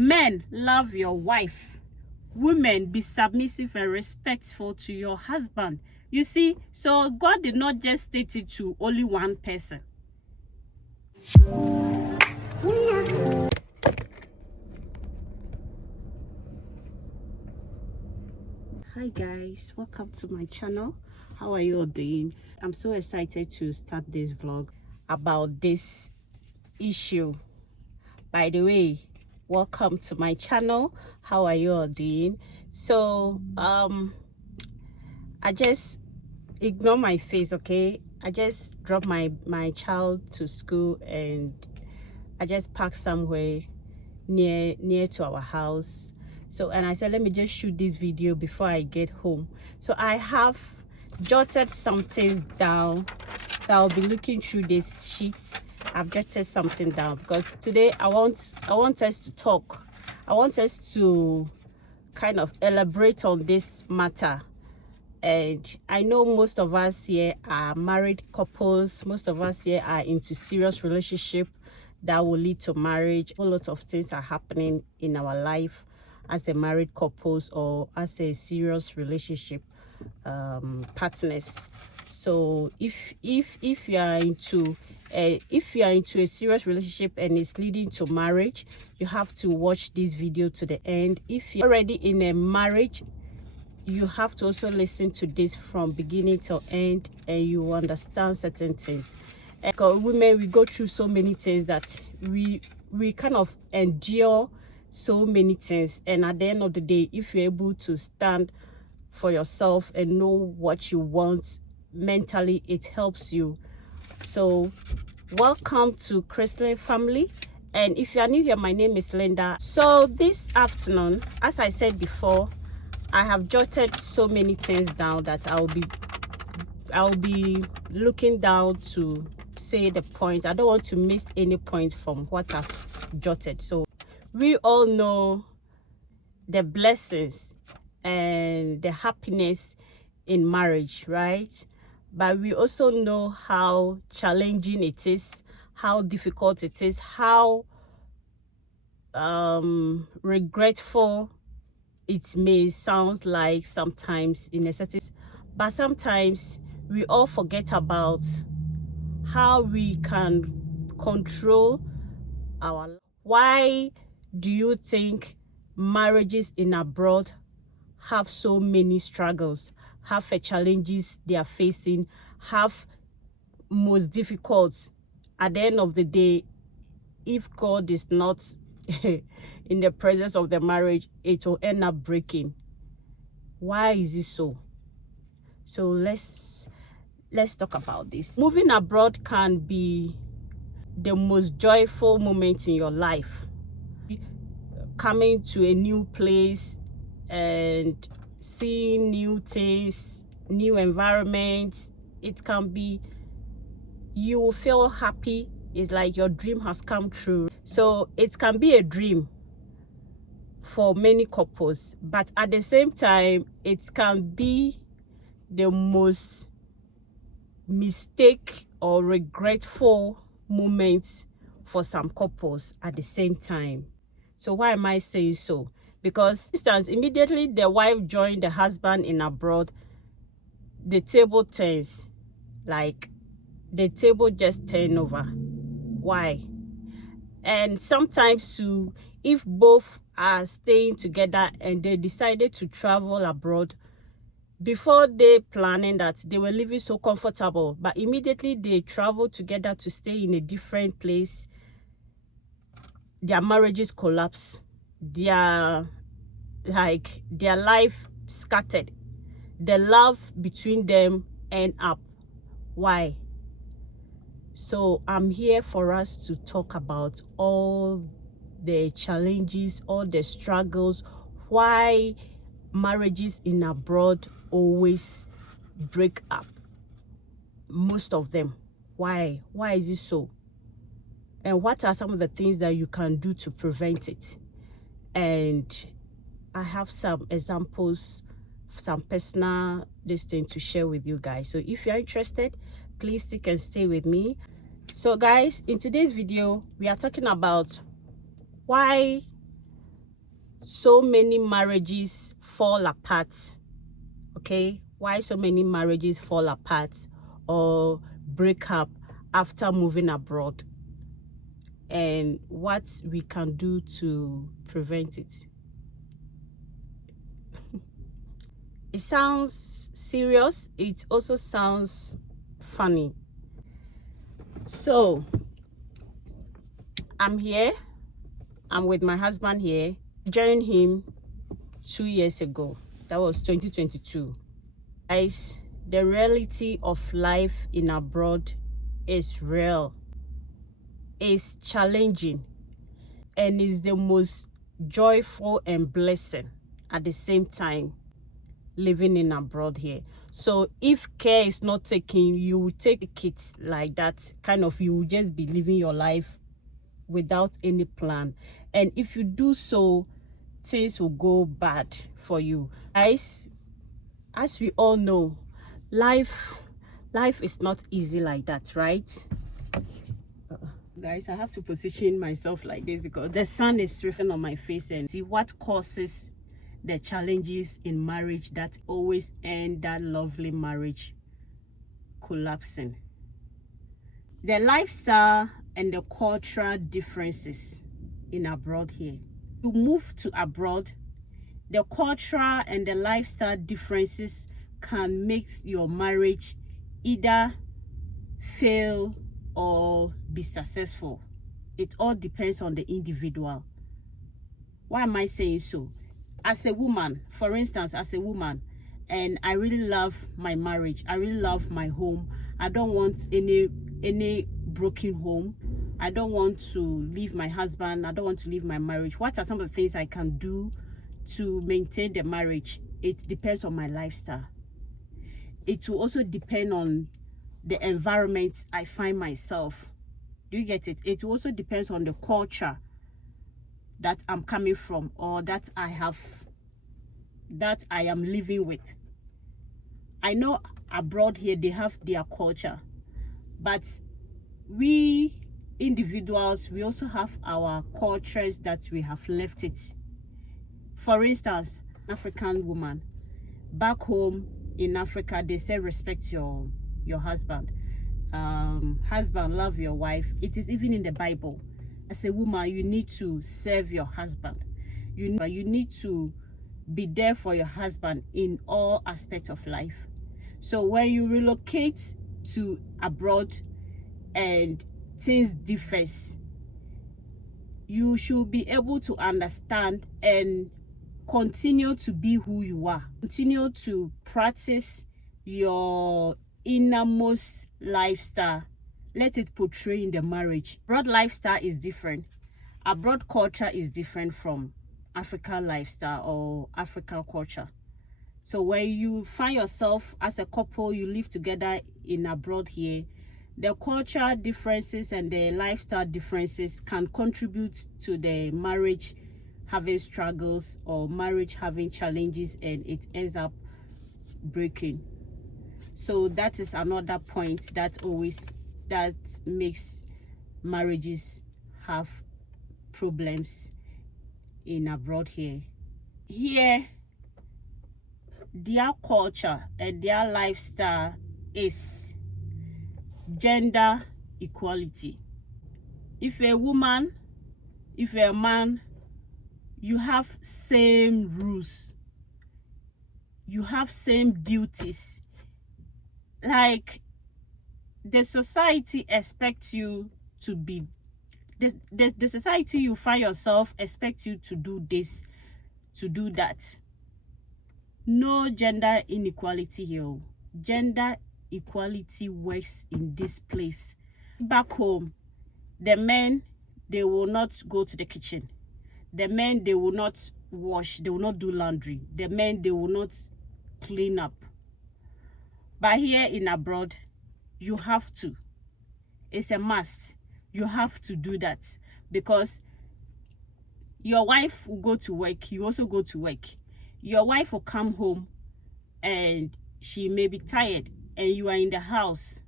Men, love your wife. Women, be submissive and respectful to your husband. You see, so God did not just state it to only one person. Hi guys, welcome to my channel. How are you all doing? I'm so excited to start this vlog about this issue. By the way, welcome to my channel. How are you all doing? So I just ignore my face, okay? I just dropped my child to school and I just parked somewhere near to our house. So, and I said, let me just shoot this video before I get home. So I have jotted some things down. So I'll be looking through this sheet. I've jotted something down because today I want us to talk. I want us to kind of elaborate on this matter. And I know most of us here are married couples. Most of us here are into serious relationship that will lead to marriage. A lot of things are happening in our life as a married couples or as a serious relationship partners. So if you are into a serious relationship and it's leading to marriage, you have to watch this video to the end. If you're already in a marriage, you have to also listen to this from beginning to end and you understand certain things. Because women, we go through so many things that we kind of endure so many things, and at the end of the day, if you're able to stand for yourself and know what you want mentally, it helps you. So welcome to Christian family, and if you are new here, my name is Linda. So this afternoon, as I said before, I have jotted so many things down that I'll be looking down to say the points. I don't want to miss any point from what I've jotted. So we all know the blessings and the happiness in marriage, right? But we also know how challenging it is, how difficult it is, how regretful it may sound like sometimes in a certain, but sometimes we all forget about how we can control our. Why do you think marriages in abroad have so many struggles, have the challenges they are facing, have most difficult? At the end of the day, if God is not in the presence of the marriage, it will end up breaking. Why is it so? So let's talk about this. Moving abroad can be the most joyful moment in your life. Coming to a new place and seeing new things, new environments, it can be, you will feel happy. It's like your dream has come true. So it can be a dream for many couples, but at the same time, it can be the most mistake or regretful moments for some couples at the same time. So why am I saying so? Because, for instance, immediately the wife joined the husband in abroad, the table turns, like the table just turn over. Why? And sometimes too, if both are staying together and they decided to travel abroad, before they planning that, they were living so comfortable, but immediately they travel together to stay in a different place, their marriages collapse, their life scattered, the love between them end up. Why? So I'm here for us to talk about all the challenges, all the struggles, why marriages in abroad always break up, most of them. Why is it so? And what are some of the things that you can do to prevent it? And I have some examples, some personal this thing to share with you guys. So if you're interested, please stick and stay with me. So guys, in today's video, we are talking about why so many marriages fall apart. Okay, why so many marriages fall apart or break up after moving abroad, and what we can do to prevent it. It sounds serious, it also sounds funny. So I'm here, I'm with my husband here. Joined him 2 years ago, that was 2022. Guys, the reality of life in abroad is real, is challenging, and is the most joyful and blessing at the same time living in abroad here. So if care is not taken, you will take it like that, kind of, you will just be living your life without any plan, and if you do so, things will go bad for you. Guys, as we all know, life is not easy like that, right? Guys, I have to position myself like this because the sun is reflecting on my face, and see what causes the challenges in marriage that always end that lovely marriage collapsing. The lifestyle and the cultural differences in abroad here. You move to abroad, the cultural and the lifestyle differences can make your marriage either fail or be successful. It all depends on the individual. Why am I saying so? As a woman, for instance, as a woman, and I really love my marriage, I really love my home, I don't want any broken home, I don't want to leave my husband, I don't want to leave my marriage. What are some of the things I can do to maintain the marriage? It depends on my lifestyle. It will also depend on the environment I find myself. Do you get it? It also depends on the culture that I'm coming from, or that I am living with. I know abroad here they have their culture, but we individuals, we also have our cultures that we have left it. For instance, African woman, back home in Africa, they say respect your husband. Husband, love your wife. It is even in the Bible. As a woman, you need to serve your husband. You need to be there for your husband in all aspects of life. So when you relocate to abroad and things differ, you should be able to understand and continue to be who you are. Continue to practice your innermost lifestyle. Let it portray in the marriage. Abroad lifestyle is different. Abroad culture is different from African lifestyle or African culture. So when you find yourself as a couple, you live together in abroad here, the cultural differences and the lifestyle differences can contribute to the marriage having struggles or marriage having challenges, and it ends up breaking. So that is another point that makes marriages have problems in abroad here. Here, their culture and their lifestyle is gender equality. If a woman, if a man, you have same rules, you have same duties. Like, the society expects you to be, the society you find yourself expects you to do this, to do that. No gender inequality here. Gender equality works in this place. Back home, the men, they will not go to the kitchen. The men, they will not wash, they will not do laundry. The men, they will not clean up. But here in abroad, you have to. It's a must. You have to do that, because your wife will go to work, you also go to work. Your wife will come home and she may be tired, and you are in the house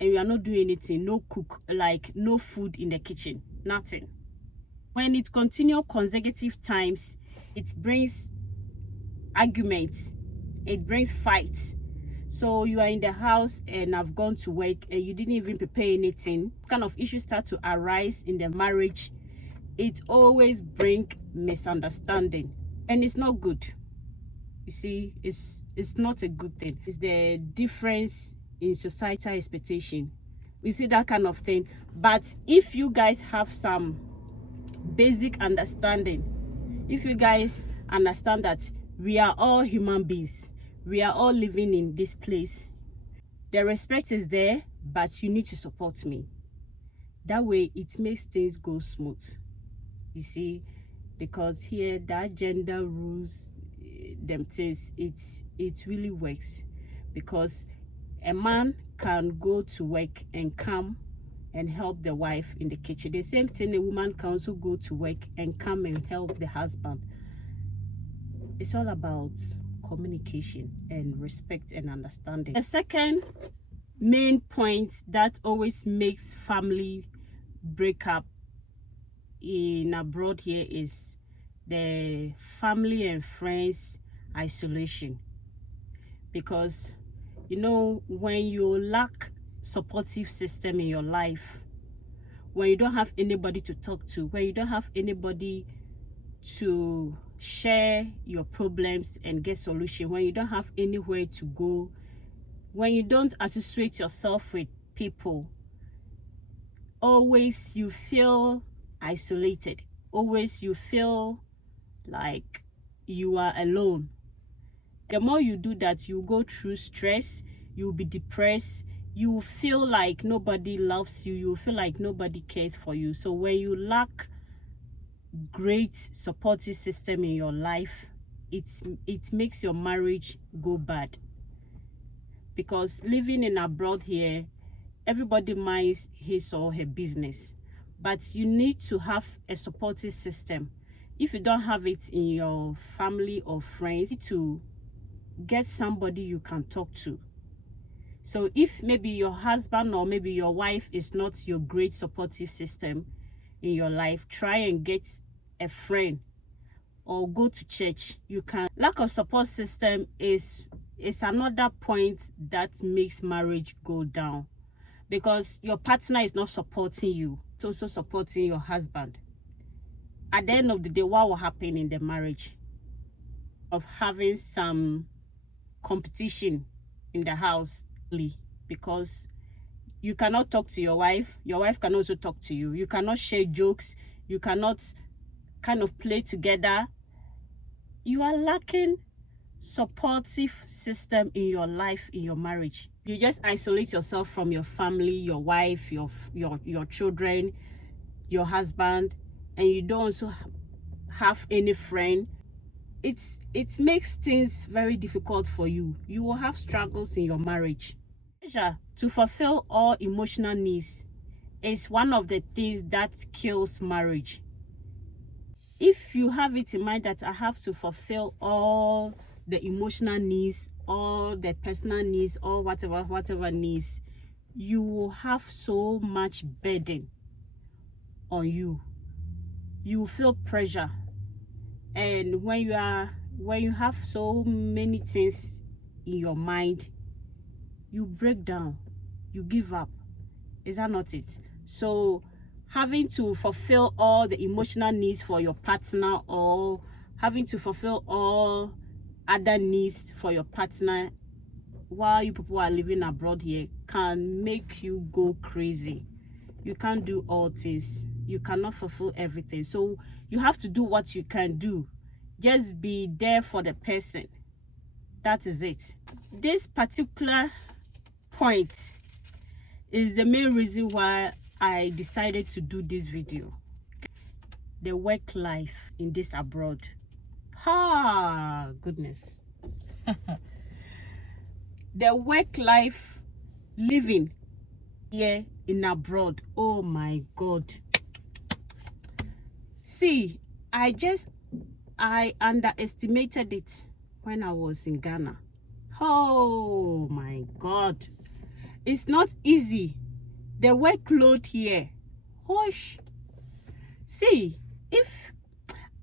and you are not doing anything, no cook, like no food in the kitchen, nothing. When it continues consecutive times, it brings arguments, it brings fights. So you are in the house and I've gone to work and you didn't even prepare anything. Kind of issues start to arise in the marriage. It always brings misunderstanding, and it's not good. You see, it's not a good thing. It's the difference in societal expectation. You see that kind of thing. But if you guys have some basic understanding, if you guys understand that we are all human beings, we are all living in this place, the respect is there, but you need to support me. That way it makes things go smooth. You see, because here that gender rules them things, it really works, because a man can go to work and come and help the wife in the kitchen. The same thing, a woman can also go to work and come and help the husband. It's all about communication and respect and understanding. The second main point that always makes family break up in abroad here is the family and friends isolation. Because you know, when you lack supportive system in your life, when you don't have anybody to talk to, when you don't have anybody to share your problems and get solution, when you don't have anywhere to go, when you don't associate yourself with people, always you feel isolated. Always you feel like you are alone. The more you do that, you go through stress, you'll be depressed, you feel like nobody loves you, you feel like nobody cares for you. So when you lack great supportive system in your life, it makes your marriage go bad. Because living in abroad here, everybody minds his or her business, but you need to have a supportive system. If you don't have it in your family or friends, you need to get somebody you can talk to. So if maybe your husband or maybe your wife is not your great supportive system in your life, try and get a friend or go to church. You can. Lack of support system is another point that makes marriage go down, because your partner is not supporting you, it's also supporting your husband. At the end of the day, what will happen in the marriage? Of having some competition in the house, because you cannot talk to your wife can also talk to you. You cannot share jokes, you cannot kind of play together. You are lacking supportive system in your life, in your marriage. You just isolate yourself from your family, your wife, your children, your husband, and you don't also have any friend. It makes things very difficult for you. You will have struggles in your marriage. To fulfill all emotional needs is one of the things that kills marriage. If you have it in mind that I have to fulfill all the emotional needs, all the personal needs, or whatever needs, you will have so much burden on you. You will feel pressure. And when you have so many things in your mind, you break down, you give up. Is that not it? So having to fulfill all the emotional needs for your partner, or having to fulfill all other needs for your partner while you people are living abroad here, can make you go crazy. You can't do all things. You cannot fulfill everything. So you have to do what you can do. Just be there for the person. That is it. This particular point is the main reason why I decided to do this video. The work life in this abroad. Goodness. The work life living here in abroad. Oh my God. See, I underestimated it when I was in Ghana. Oh my God. It's not easy. The workload here. Hush. See, if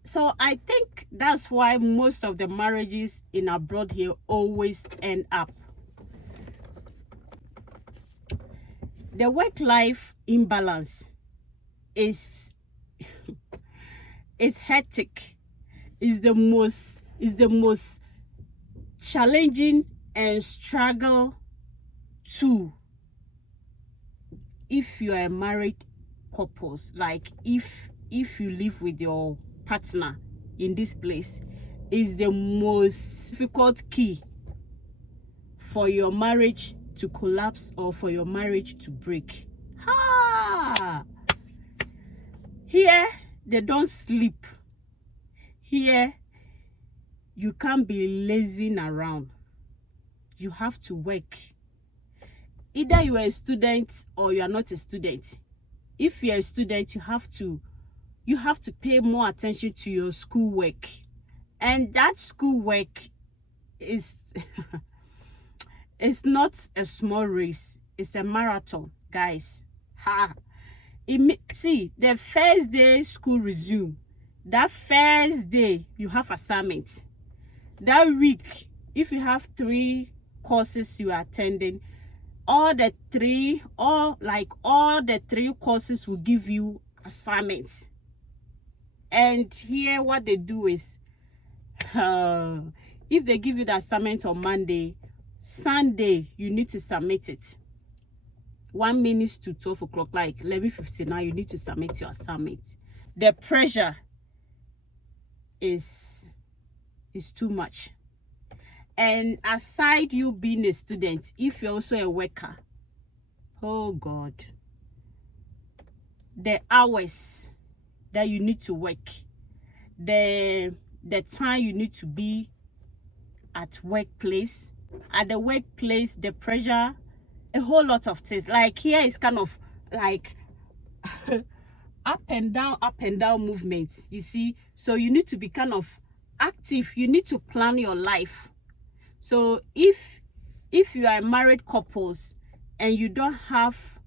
so, I think that's why most of the marriages in abroad here always end up. The work-life imbalance is is hectic. Is the most challenging and struggle too if you are a married couples. Like if you live with your partner in this place, is the most difficult key for your marriage to collapse or for your marriage to break. Here they don't sleep. Here you can't be lazing around. You have to work. Either you are a student or you are not a student. If you're a student, you have to pay more attention to your schoolwork. And that schoolwork is it's not a small race. It's a marathon, guys. See, the first day school resume, that first day you have assignments. That week, if you have 3 courses you are attending, all the 3 courses will give you assignments. And here what they do is, if they give you the assignment on Monday, Sunday you need to submit it. 1 minute to 12 o'clock, like 11:59, you need to submit your assignment. The pressure is too much. And aside you being a student, if you're also a worker, oh God, the hours that you need to work, the time you need to be at workplace, the pressure, a whole lot of things. Like here is kind of like up and down movements, you see. So you need to be kind of active. You need to plan your life. So if you are married couples and you don't have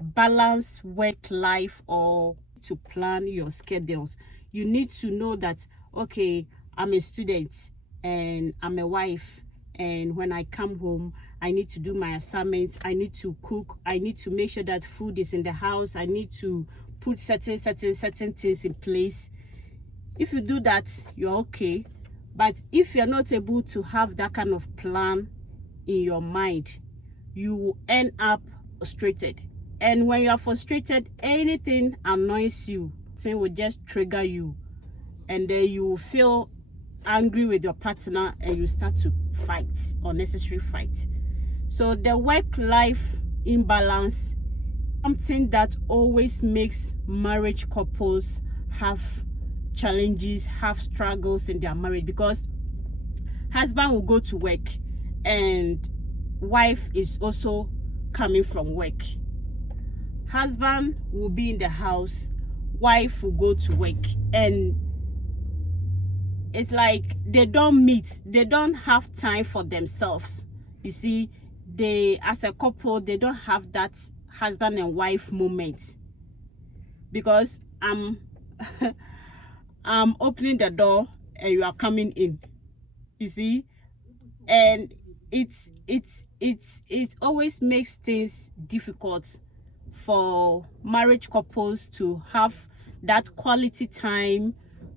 balanced work life or to plan your schedules, you need to know that, okay, I'm a student and I'm a wife, and when I come home I need to do my assignments, I need to cook, I need to make sure that food is in the house, I need to put certain things in place. If you do that, you're okay. But if you're not able to have that kind of plan in your mind, you will end up frustrated. And when you are frustrated, anything annoys you, it will just trigger you, and then you will feel angry with your partner and you start to fight, unnecessary fight. So the work-life imbalance, something that always makes marriage couples have challenges, have struggles in their marriage, because husband will go to work and wife is also coming from work. Husband will be in the house, wife will go to work, and it's like they don't meet, they don't have time for themselves. You see, they, as a couple, they don't have that husband and wife moment, because I'm opening the door and you are coming in, you see. And it always makes things difficult for marriage couples to have that quality time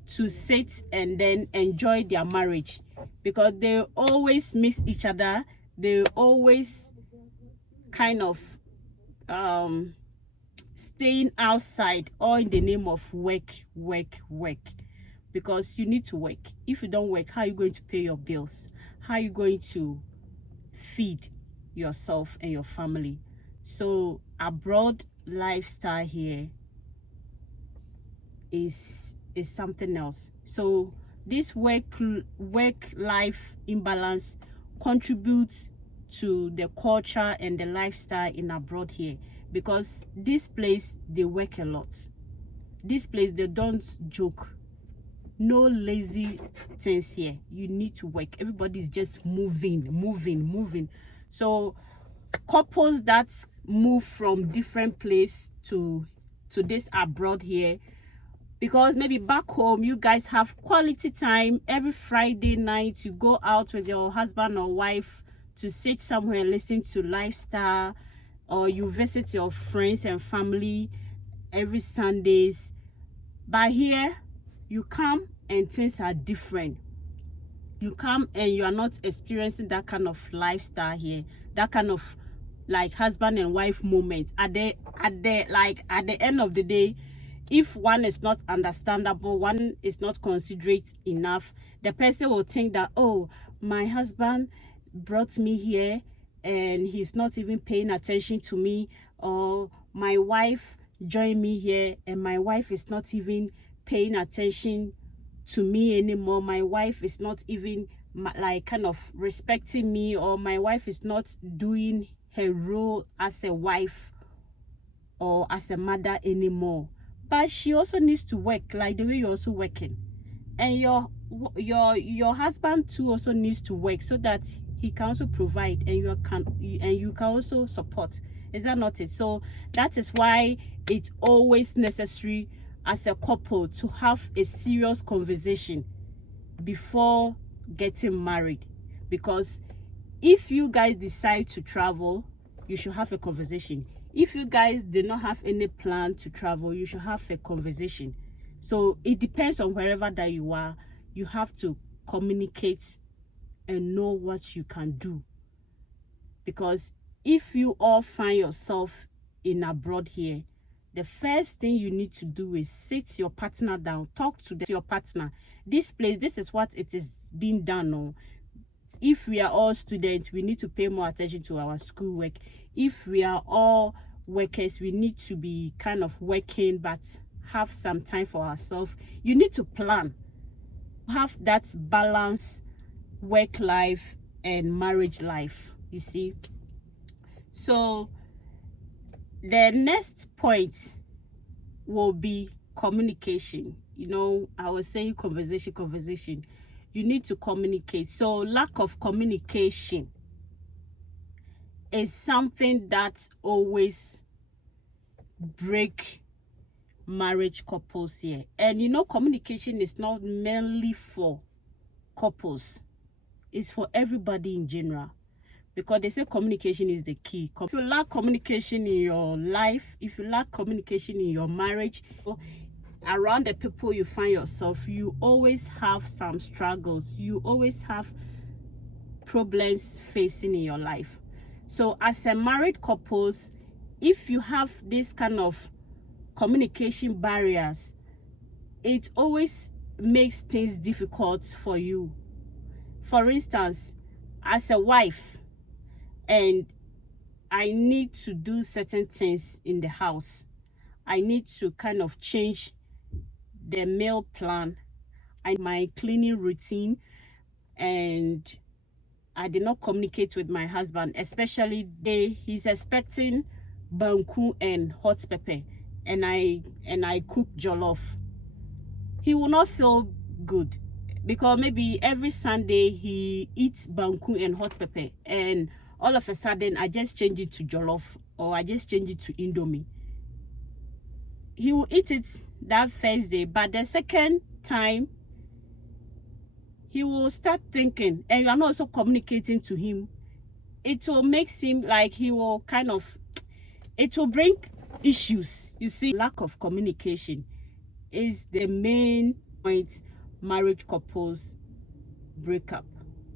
to sit and then enjoy their marriage, because they always miss each other. They always kind of staying outside, all in the name of work, because you need to work. If you don't work, how are you going to pay your bills? How are you going to feed yourself and your family? So abroad lifestyle here is something else. So this work life imbalance contributes to the culture and the lifestyle in abroad here, because this place they work a lot. This place they don't joke. No lazy things here. You need to work. Everybody's just moving. So couples that move from different place to this abroad here because maybe back home you guys have quality time. Every Friday night you go out with your husband or wife to sit somewhere and listen to lifestyle, or you visit your friends and family every Sundays. But here you come and things are different. You come and you are not experiencing that kind of lifestyle here, that kind of like husband and wife moment. At the end of the day, if one is not understandable, one is not considerate enough, the person will think that, oh, my husband brought me here and he's not even paying attention to me, or my wife joined me here and my wife is not even paying attention to me anymore. My wife is not even like kind of respecting me, or my wife is not doing her role as a wife or as a mother anymore. But she also needs to work like the way you're also working, and your husband too also needs to work so that he can also provide and you can also support. Is that not it? So that is why it's always necessary as a couple to have a serious conversation before getting married. Because if you guys decide to travel, you should have a conversation. If you guys did not have any plan to travel, you should have a conversation. So it depends on wherever that you are. You have to communicate and know what you can do. Because if you all find yourself in abroad here, the first thing you need to do is sit your partner down, talk to your partner. This place, this is what it is being done on. If we are all students, we need to pay more attention to our schoolwork. If we are all workers, we need to be kind of working but have some time for ourselves. You need to plan, have that balance, work life and marriage life, you see. So the next point will be communication. You know, I was saying conversation. You need to communicate. So lack of communication is something that always break marriage couples here. And you know, communication is not mainly for couples, it's for everybody in general, because they say communication is the key. If you lack communication in your life, if you lack communication in your marriage, around the people you find yourself, you always have some struggles, you always have problems facing in your life. So as a married couples, if you have this kind of communication barriers, it always makes things difficult for you. For instance, as a wife, and I need to do certain things in the house, I need to kind of change the meal plan and my cleaning routine, and I did not communicate with my husband, especially he's expecting banku and hot pepper, and I cook jollof. He will not feel good, because maybe every Sunday he eats banku and hot pepper, and all of a sudden I just change it to jollof, or I just change it to indomie. He will eat it that first day, but the second time he will start thinking, and you are not also communicating to him. It will make him like he will kind of, it will bring issues. You see, lack of communication is the main point marriage couples break up,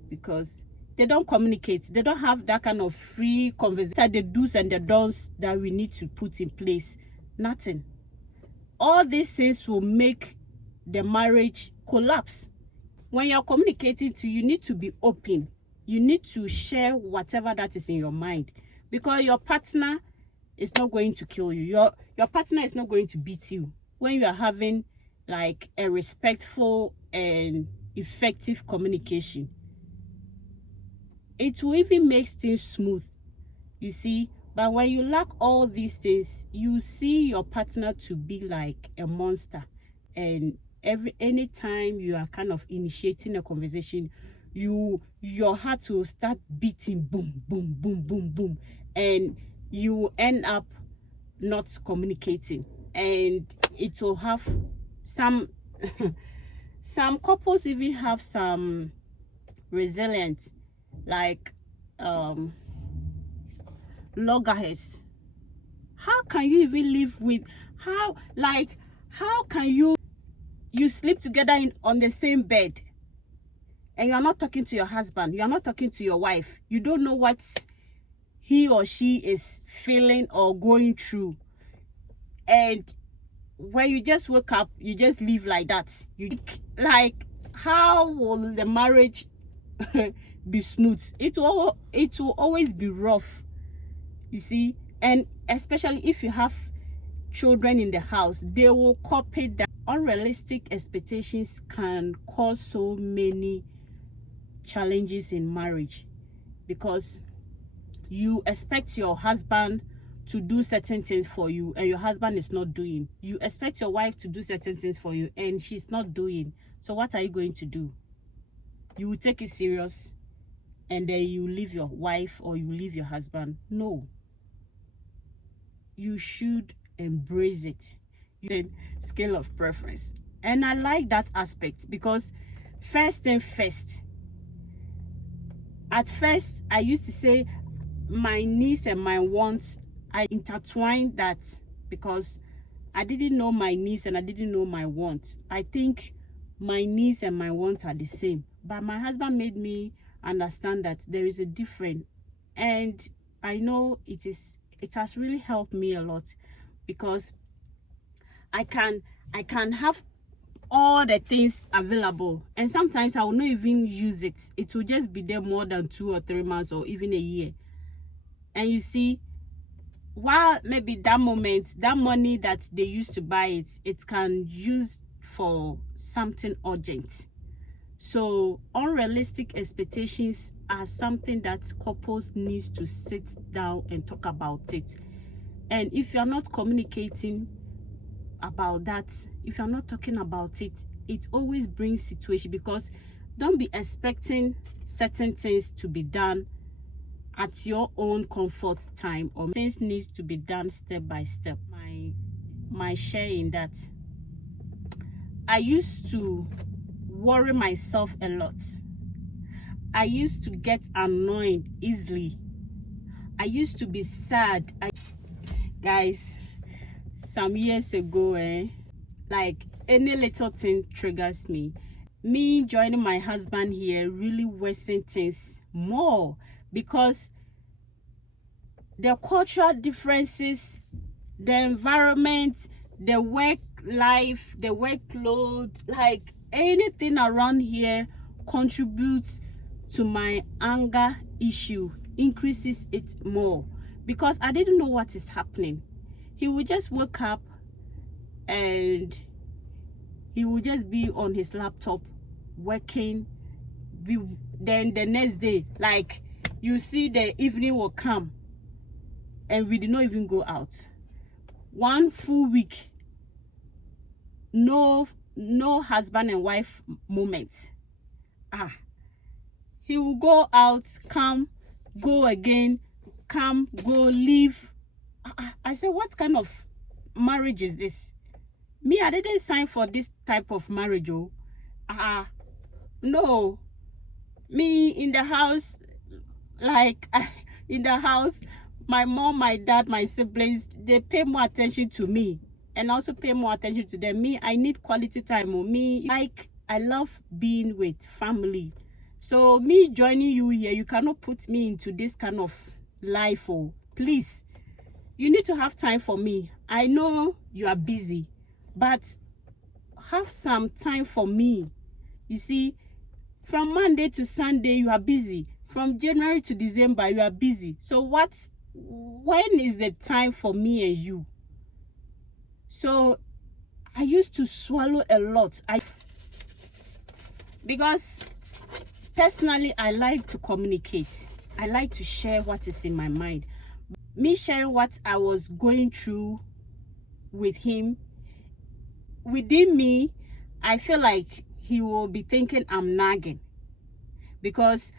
because they don't communicate. They don't have that kind of free conversation, the do's and the don'ts that we need to put in place. Nothing. All these things will make the marriage collapse. When you're communicating to, you need to be open. You need to share whatever that is in your mind, because your partner is not going to kill you. Your partner is not going to beat you when you are having like a respectful and effective communication. It will even make things smooth, you see. But when you lack all these things, you see your partner to be like a monster, and anytime you are kind of initiating a conversation, your heart will start beating, boom boom boom boom boom, and you end up not communicating, and it will have some some couples even have some resilience, like loggerheads. How can you even live with, how can you sleep together on the same bed, and you're not talking to your husband, you're not talking to your wife, you don't know what he or she is feeling or going through, and when you just wake up, you just live like that? Like, how will the marriage be smooth? It will always be rough, you see. And especially if you have children in the house, they will copy that. Unrealistic expectations can cause so many challenges in marriage, because you expect your husband to do certain things for you and your husband is not doing. You expect your wife to do certain things for you and she's not doing. So what are you going to do? You will take it serious and then you leave your wife or you leave your husband? No. You should embrace it. Then scale of preference. And I like that aspect, because first thing first, at first I used to say my needs and my wants, I intertwined that, because I didn't know my needs and I didn't know my wants. I think my needs and my wants are the same, but my husband made me understand that there is a difference, and I know it has really helped me a lot, because I can have all the things available, and sometimes I will not even use it. It will just be there more than 2 or 3 months or even a year. And you see, while maybe that moment, that money that they used to buy it can use for something urgent. So unrealistic expectations are something that couples needs to sit down and talk about it. And if you're not communicating about that, if you're not talking about it, it always brings situation, because don't be expecting certain things to be done at your own comfort time, or things needs to be done step by step. My share in that, I used to worry myself a lot. I used to get annoyed easily. I used to be sad. Guys, some years ago, like any little thing triggers me. Me joining my husband here really worsened things more, because the cultural differences, the environment, the work life, the workload, like anything around here contributes to my anger issue, increases it more, because I didn't know what is happening. He would just wake up and he would just be on his laptop working. Then the next day, like, you see, the evening will come and we did not even go out. 1 full week, no husband and wife moment. He will go out, come, go again, come, go, leave. I said, what kind of marriage is this? Me, I didn't sign for this type of marriage. No. Me in the house, like, in the house, my mom, my dad, my siblings, they pay more attention to me, and also pay more attention to them. Me, I need quality time. Me, like, I love being with family. So me joining you here, you cannot put me into this kind of life. Please, you need to have time for me. I know you are busy, but have some time for me. You see, from Monday to Sunday you are busy, from January to December you are busy. So when is the time for me and you? So I used to swallow a lot, because personally I like to communicate. I like to share what is in my mind. Me sharing what I was going through with him, within me, I feel like he will be thinking I'm nagging, because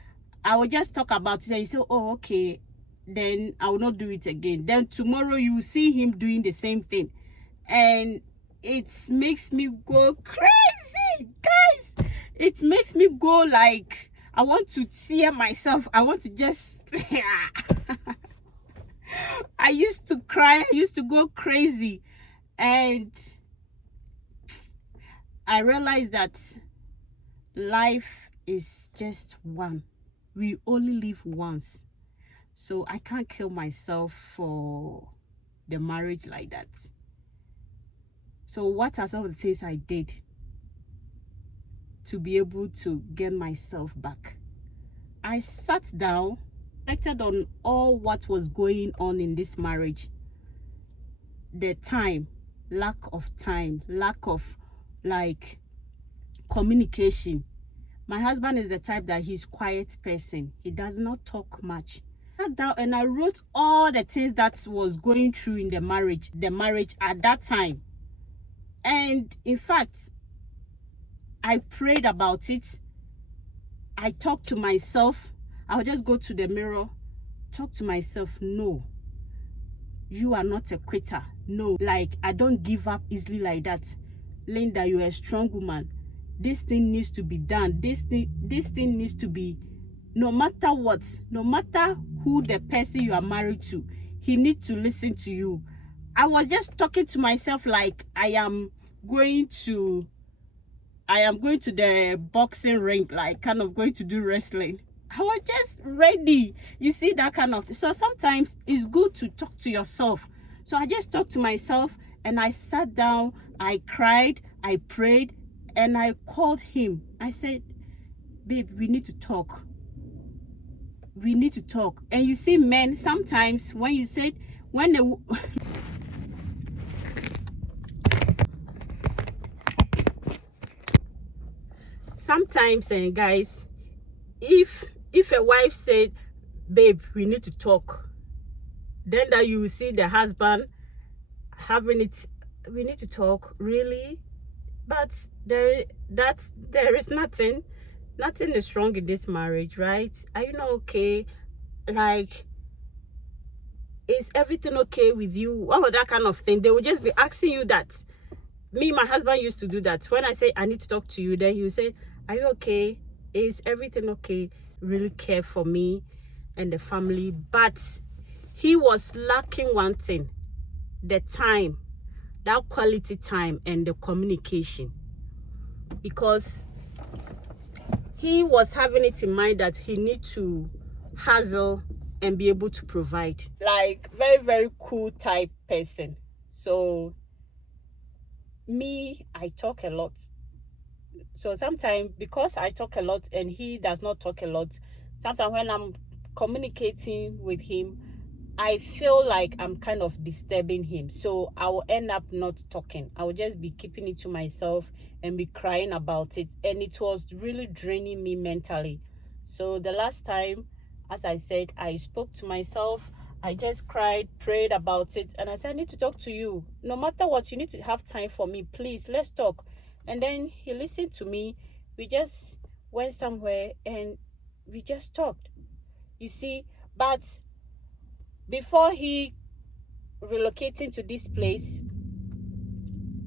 I will just talk about it and he say, oh, okay, then I will not do it again. Then tomorrow you will see him doing the same thing, and it makes me go crazy, guys. It makes me go like I want to tear myself. I want to just I used to cry, I used to go crazy. And I realized that life is just one. We only live once. So I can't kill myself for the marriage like that. So what are some of the things I did to be able to get myself back? I sat down, reflected on all what was going on in this marriage. The time, lack of time, lack of like communication. My husband is the type that he's quiet person. He does not talk much. I sat down and I wrote all the things that was going through in the marriage at that time. And in fact, I prayed about it. I talked to myself. I'll just go to the mirror, talk to myself. No, you are not a quitter. No, like I don't give up easily like that. Linda, you're a strong woman. This thing needs to be done. This thing needs to be, no matter what, no matter who the person you are married to, he needs to listen to you. I was just talking to myself like I am going to the boxing ring, like kind of going to do wrestling. I was just ready. You see that kind of thing. So sometimes it's good to talk to yourself. So I just talked to myself and I sat down, I cried, I prayed, and I called him. I said, babe, we need to talk. We need to talk. And you see, men, sometimes when you said, when the sometimes, guys, if a wife said, babe, we need to talk, then that you will see the husband having it, we need to talk, really? But there is nothing is wrong in this marriage, right? Are you not okay? Like, is everything okay with you? All of that kind of thing. They will just be asking you that. My husband used to do that. When I say I need to talk to you, then he will say, are you okay? Is everything okay? Really care for me and the family. But he was lacking one thing: the time, that quality time and the communication. Because he was having it in mind that he need to hustle and be able to provide. Like, very, very cool type person. So me, I talk a lot. So sometimes, because I talk a lot and he does not talk a lot, sometimes when I'm communicating with him, I feel like I'm kind of disturbing him. So I will end up not talking. I will just be keeping it to myself and be crying about it. And it was really draining me mentally. So the last time, as I said, I spoke to myself. I just cried, prayed about it. And I said, I need to talk to you. No matter what, you need to have time for me. Please, let's talk. And then he listened to me. We just went somewhere and we just talked. You see, but before he relocating to this place,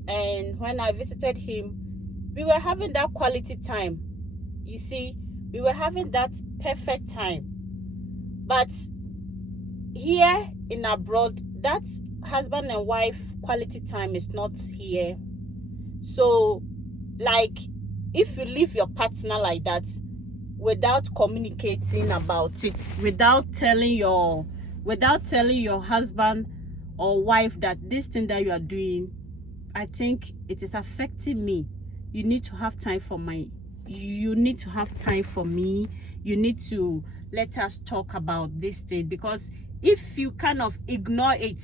and when I visited him, we were having that quality time. You see, we were having that perfect time. But here in abroad, that husband and wife quality time is not here. So, like, if you leave your partner like that without communicating about it, without telling your husband or wife that this thing that you are doing, I think it is affecting me. You need to have time for me. You need to let us talk about this thing, because if you kind of ignore it,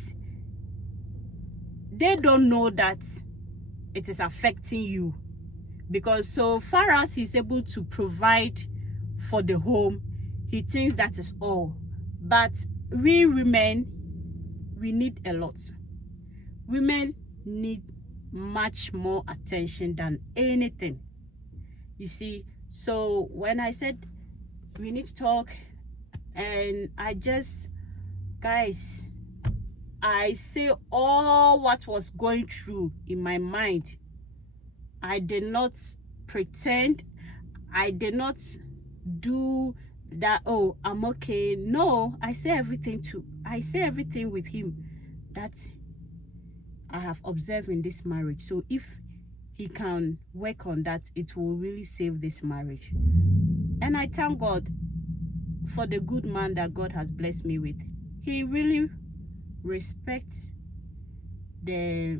they don't know that it is affecting you. Because so far as he's able to provide for the home, he thinks that is all. But we women, we need a lot. Women need much more attention than anything. You see, so when I said we need to talk, and I just, guys, I say all what was going through in my mind. I did not pretend. I did not do that, oh, I'm okay. No, I say everything with him that I have observed in this marriage. So if he can work on that, it will really save this marriage. And I thank God for the good man that God has blessed me with. He really respects the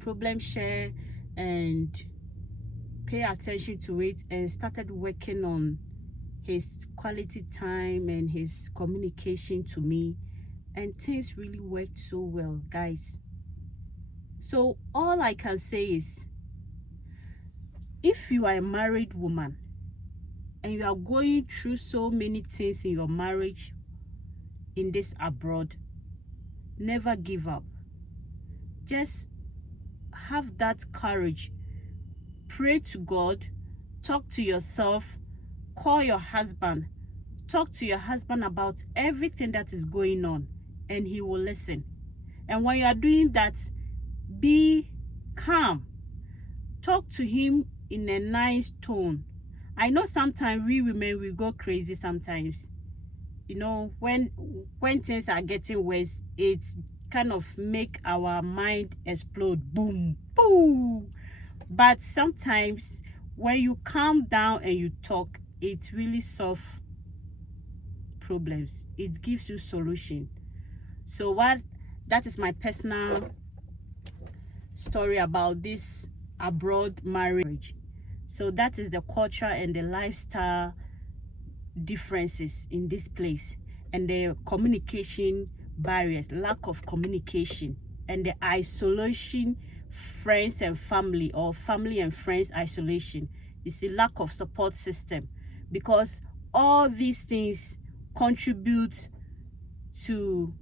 problem share and pay attention to it, and started working on his quality time and his communication to me, and things really worked so well, guys. So all I can say is, if you are a married woman and you are going through so many things in your marriage in this abroad, never give up. Just have that courage. Pray to God, talk to yourself, call your husband, talk to your husband about everything that is going on, and he will listen. And when you are doing that, be calm. Talk to him in a nice tone. I know sometimes we women, we go crazy sometimes. You know, when things are getting worse, it's kind of make our mind explode. Boom, boom. But sometimes when you calm down and you talk, it really solves problems. It gives you solution. So that is my personal story about this abroad marriage. So that is the culture and the lifestyle differences in this place, and the communication barriers, lack of communication, and the isolation, friends and family, or family and friends isolation. It's a lack of support system, because all these things contribute to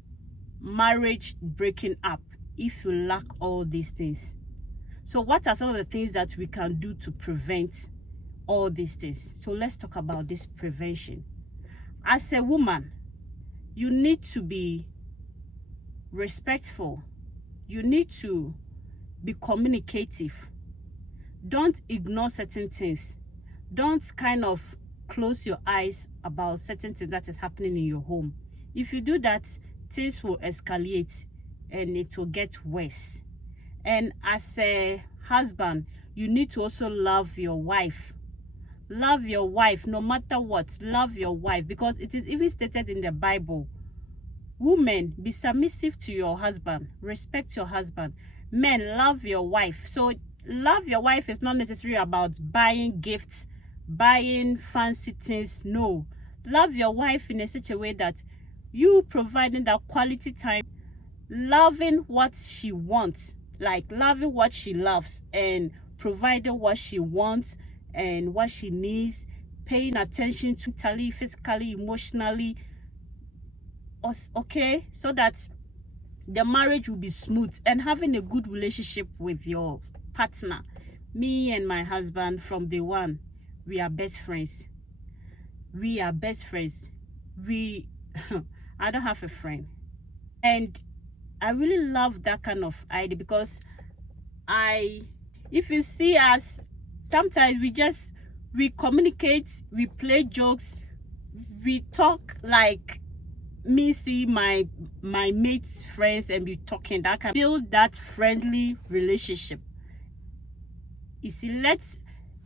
marriage breaking up if you lack all these things. So what are some of the things that we can do to prevent all these things? So let's talk about this prevention. As a woman, you need to be respectful. You need to be communicative. Don't ignore certain things. Don't kind of close your eyes about certain things that is happening in your home. If you do that, things will escalate and it will get worse. And as a husband, you need to also love your wife. Love your wife no matter what. Love your wife, because it is even stated in the Bible. Women, be submissive to your husband. Respect your husband. Men, love your wife. So love your wife is not necessarily about buying gifts, buying fancy things. No. Love your wife in such a way that you providing that quality time, loving what she wants, like loving what she loves, and providing what she wants and what she needs, paying attention to mentally, physically, emotionally, okay, so that the marriage will be smooth, and having a good relationship with your partner. Me and my husband, from day one, we are best friends. We are best friends. I don't have a friend, and I really love that kind of idea, because if you see us, sometimes we communicate, we play jokes, we talk like me see my mates friends and be talking. That can build that friendly relationship. You see, let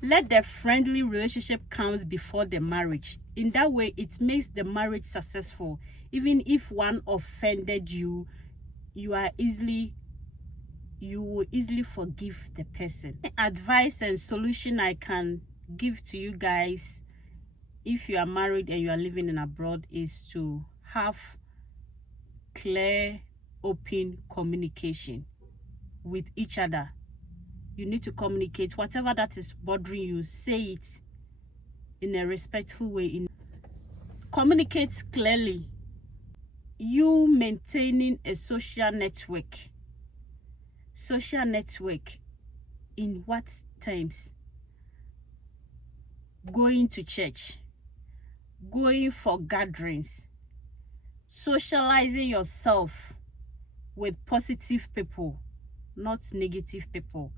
the friendly relationship comes before the marriage. In that way, it makes the marriage successful. Even if one offended you, you will easily forgive the person. Advice and solution I can give to you guys, if you are married and you are living in abroad, is to have clear, open communication with each other. You need to communicate whatever that is bothering you. Say it in a respectful way. Communicate clearly. You maintaining a social network. Social network in what terms? Going to church, going for gatherings, socializing yourself with positive people, not negative people.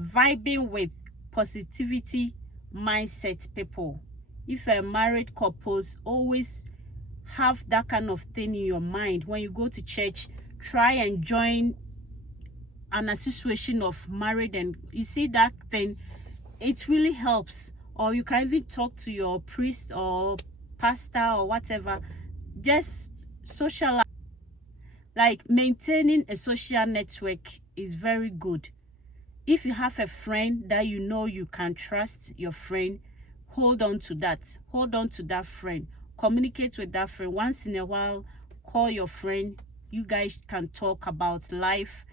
Vibing with positivity mindset people. If a married couples, always have that kind of thing in your mind. When you go to church, try and join an association of married, and you see that thing, it really helps. Or you can even talk to your priest or pastor or whatever. Just socialize. Like, maintaining a social network is very good. If you have a friend that you know you can trust, your friend, hold on to that. Hold on to that friend. Communicate with that friend. Once in a while, call your friend. You guys can talk about life.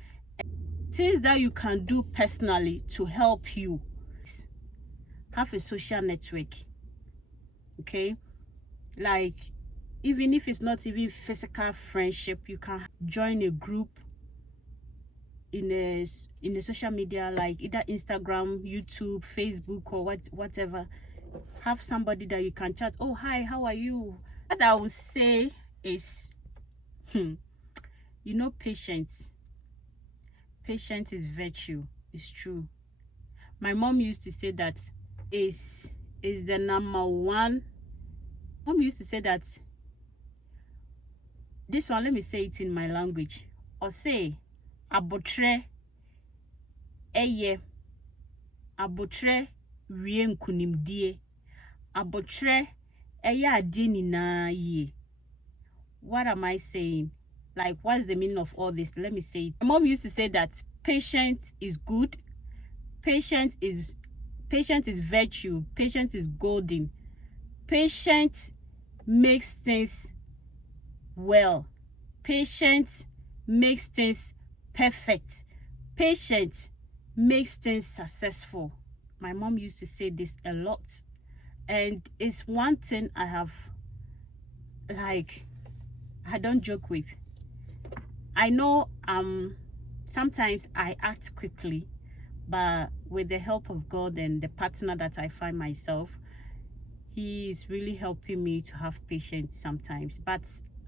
Things that you can do personally to help you. Have a social network. Okay? Like, even if it's not even physical friendship, you can join a group in a social media, like either Instagram, YouTube, Facebook, or whatever. Have somebody that you can chat. Oh, hi, how are you? What I would say is, patience. Patience is virtue. It's true. My mom used to say that is the number one. Mom used to say that, this one, let me say it in my language. Or say, abotre eye, abotre wie nkunimdie, abotre eye ade nyinaa ye. What am I saying? Like, what's the meaning of all this? Let me say it. My mom used to say that patience is good. Patience is virtue. Patience is golden. Patience makes things well. Patience makes things perfect. Patience makes things successful. My mom used to say this a lot. And it's one thing I have, like, I don't joke with. I know sometimes I act quickly, but with the help of God and the partner that I find myself, he is really helping me to have patience sometimes. But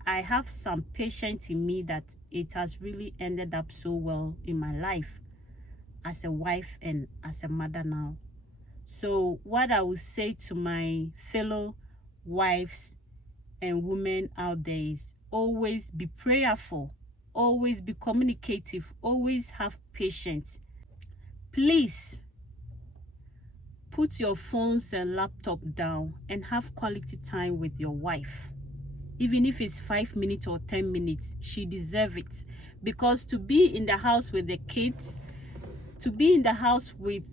I have some patience in me that it has really ended up so well in my life as a wife and as a mother now. So what I would say to my fellow wives and women out there is, always be prayerful, always be communicative, always have patience. Please put your phones and laptop down and have quality time with your wife. Even if it's 5 minutes or 10 minutes, she deserves it. Because to be in the house with the kids, to be in the house with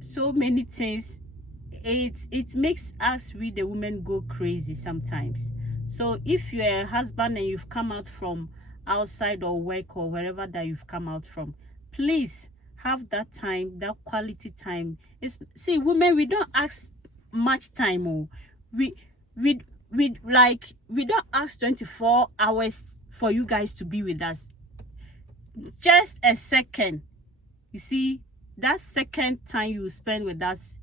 so many things, it makes us, we the women, go crazy sometimes. So if you're a husband and you've come out from outside or work or wherever that you've come out from, please have that time, that quality time. See, women, we don't ask much time. We don't ask 24 hours for you guys to be with us. Just a second. You see, that second time you spend with us,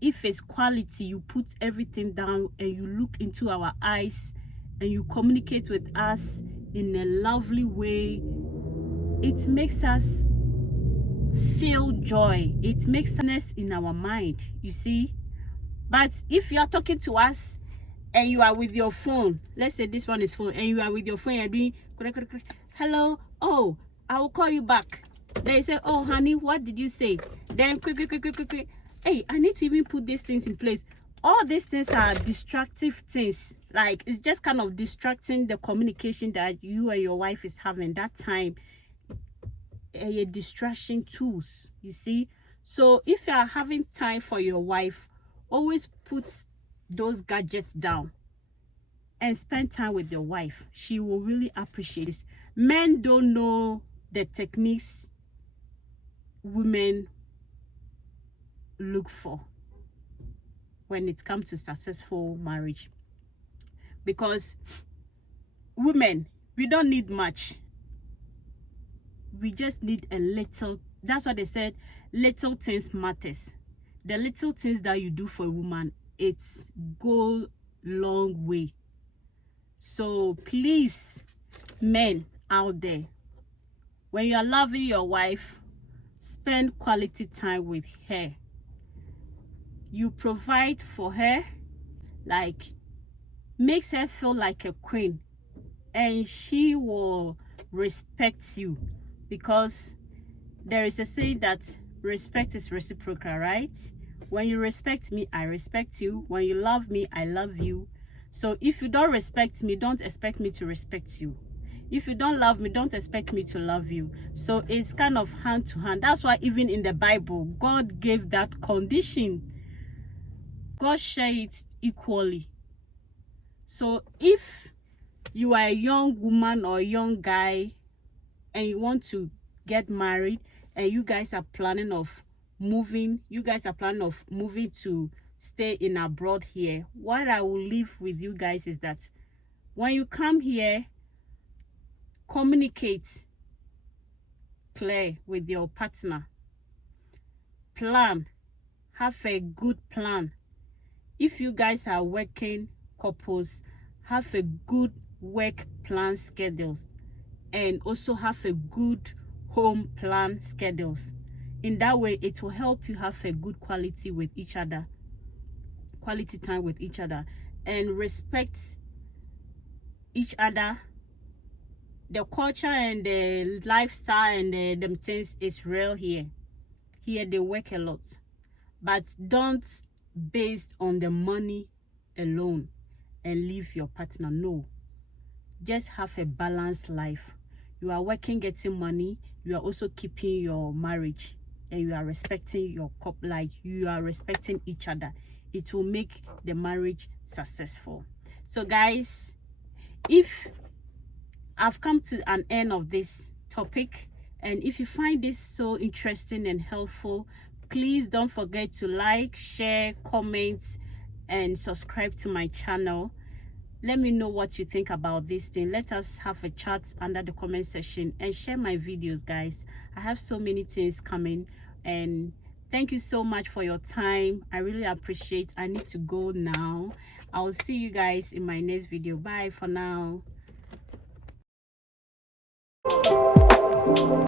if it's quality, you put everything down and you look into our eyes and you communicate with us in a lovely way, it makes us feel joy. It makes us in our mind, you see. But if you are talking to us and you are with your phone, let's say this one is phone, and you are with your phone, you're doing hello, oh, I will call you back. They say, oh honey, what did you say? Then quick, hey, I need to even put these things in place. All these things are destructive things. Like, it's just kind of distracting the communication that you and your wife is having that time. Distraction tools, you see. So if you are having time for your wife, always put those gadgets down and spend time with your wife. She will really appreciate this. Men don't know the techniques women look for when it comes to successful marriage, because women, we don't need much. We just need a little. That's what they said, little things matters. The little things that you do for a woman, it's go long way. So please, men out there, When you are loving your wife, spend quality time with her. You provide for her, like makes her feel like a queen, and she will respect you, because there is a saying that respect is reciprocal, right? When you respect me, I respect you. When you love me, I love you. So if you don't respect me, don't expect me to respect you. If you don't love me, don't expect me to love you. So it's kind of hand to hand. That's why even in the Bible, God gave that condition. God shared it equally. So if you are a young woman or a young guy and you want to get married, and you guys are planning of moving to stay in abroad here, what I will leave with you guys is that when you come here, communicate clear with your partner. Plan. Have a good plan. If you guys are working couples, have a good work plan schedules, and also have a good home plan schedules. In that way, it will help you have a good quality with each other, quality time with each other, and respect each other. The culture and the lifestyle and them things is real here. Here they work a lot, but don't based on the money alone and leave your partner. No, just have a balanced life. You are working, getting money, you are also keeping your marriage, and you are respecting your couple, like you are respecting each other. It will make the marriage successful. So guys, if I've come to an end of this topic, and if you find this so interesting and helpful, please don't forget to like, share, comment, and subscribe to my channel. Let me know what you think about this thing. Let us have a chat under the comment section, and share my videos, guys. I have so many things coming, and thank you so much for your time. I really appreciate. I need to go now. I'll see you guys in my next video. Bye for now.